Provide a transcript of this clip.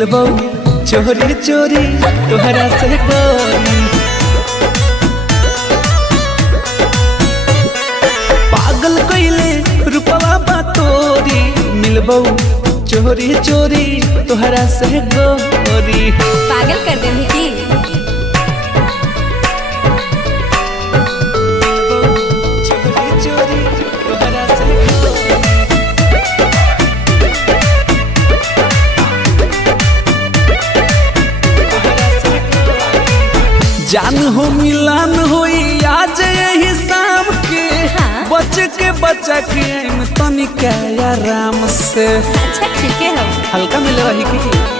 मिलबो चोरी चोरी तोहरा से गोरी। पागल कइले रूपवा बा तोरी मिलबो चोरी चोरी तोहरा से गोरी। पागल कर दे की जान हो मिलान होई आज यही शाम के। हाँ? बचा के तनिका आराम से। अच्छा ठीक है। हल्का मिले रही की